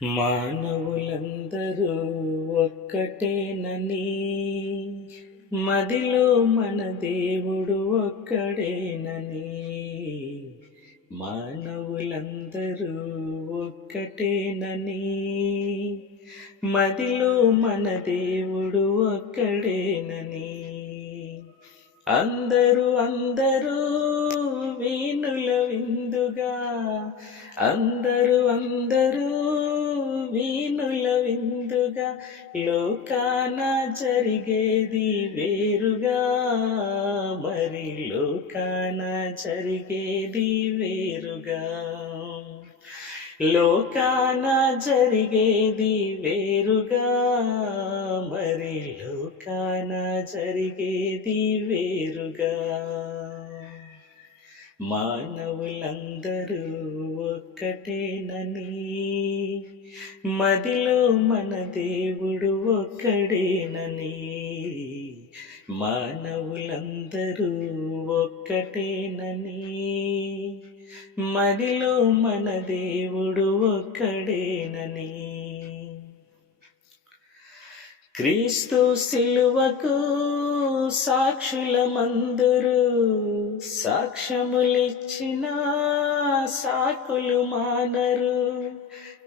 మానవులందరూ ఒక్కటేనని, మదిలో మన దేవుడు ఒక్కడేనని. మానవులందరూ ఒక్కటేనని, మదిలో మన దేవుడు ఒక్కడేనని. అందరూ వీణుల విందుగా, అందరూ వీణుల విందుగా, లోకాన జరిగేది వేరుగా, మరి లోకాన జరిగేది వేరుగా. లోకాన జరిగేది వేరుగా, మరి లోకాన జరిగేది వేరుగా. మానవులందరూ ఒక్కటేనని, మదిలో మన దేవుడు ఒక్కడేనని. మానవులందరూ ఒక్కటేనని, మదిలో మన దేవుడు ఒక్కడేనని. క్రీస్తు సిలువకు సాక్షులమందురు, సాక్ష్యములిచ్చిన సాకులు మానరు.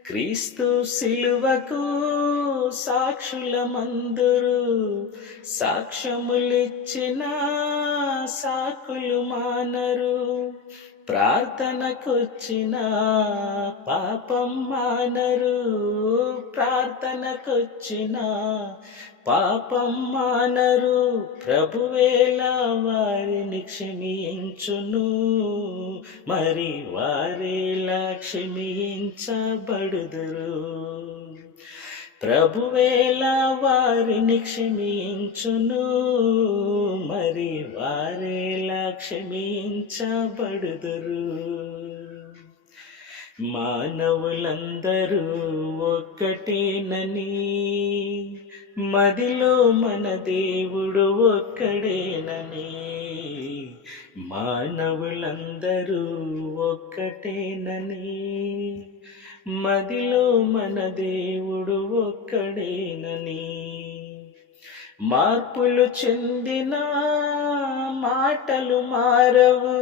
క్రీస్తు సిలువకు సాక్షులమందురు, సాక్ష్యములిచ్చిన సాకులు మానరు. ప్రార్థనకొచ్చిన పాపం మానరు, ప్రార్థనకొచ్చిన పాపం మానరు. ప్రభువేలా వారిని క్షమించును, మరి వారేలా క్షమించబడుదురు. ప్రభువేలా వారిని క్షమించును, మరి వారేలా క్షమించబడుదురు. మానవులందరూ ఒక్కటేనని, మదిలో మన దేవుడు ఒక్కడేనని. మానవులందరూ ఒక్కటేనని, మదిలో మన దేవుడు ఒక్కడేనని. మార్పులు చెందిన మాటలు మారవు,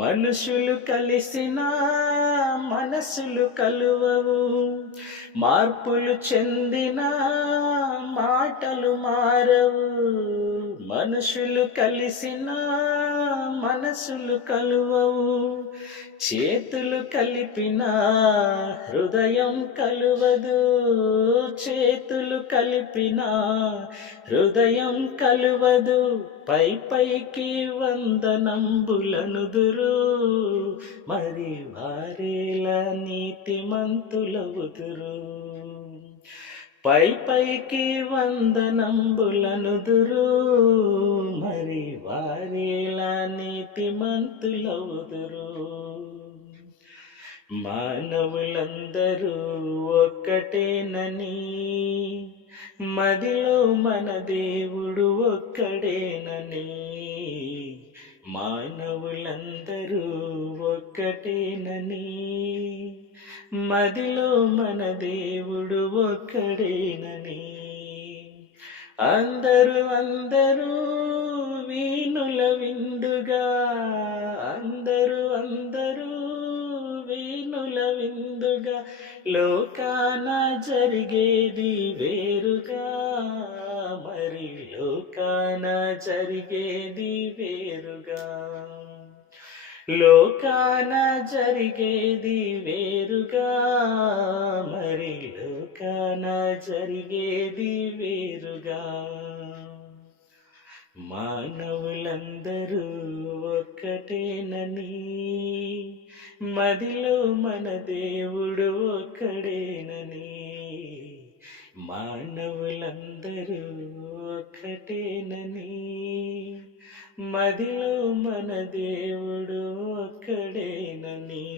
మనుషులు కలిసిన మనసులు కలువవు. మార్పులు చెందిన మాటలు మారవు, మనుషులు కలిసిన మనసులు కలువవు. చేతులు కలిపిన హృదయం కలువదు, చేతులు కలిపిన హృదయం కలువదు. పైకి వందనంబులనుదురు, మరి వారేలా నీతిమంతులవుదురు. పైకి వందనంబులనుదురు, మరి వారేలా నీతిమంతులవుదురు. మానవులందరూ ఒక్కటేనని, మదిలో మన దేవుడు ఒక్కడేనని. మానవులందరూ ఒక్కటేనని, మదిలో మన దేవుడు ఒక్కడేనని. అందరూ వీణుల విందుగా, అందరూ వీణుల విందుగా, లోకాన జరిగేది వేరుగా, మరి లోకాన జరిగేది వేరుగా. లోకాన జరిగేది వేరుగా, మరి లోకాన జరిగేది వేరుగా. మానవులందరూ ఒక్కటేనని, మదిలో మన దేవుడు ఒక్కడేనని. మానవులందరూ ఒక్కటేనని, మదిలో మన దేవుడు ఒక్కడేనని.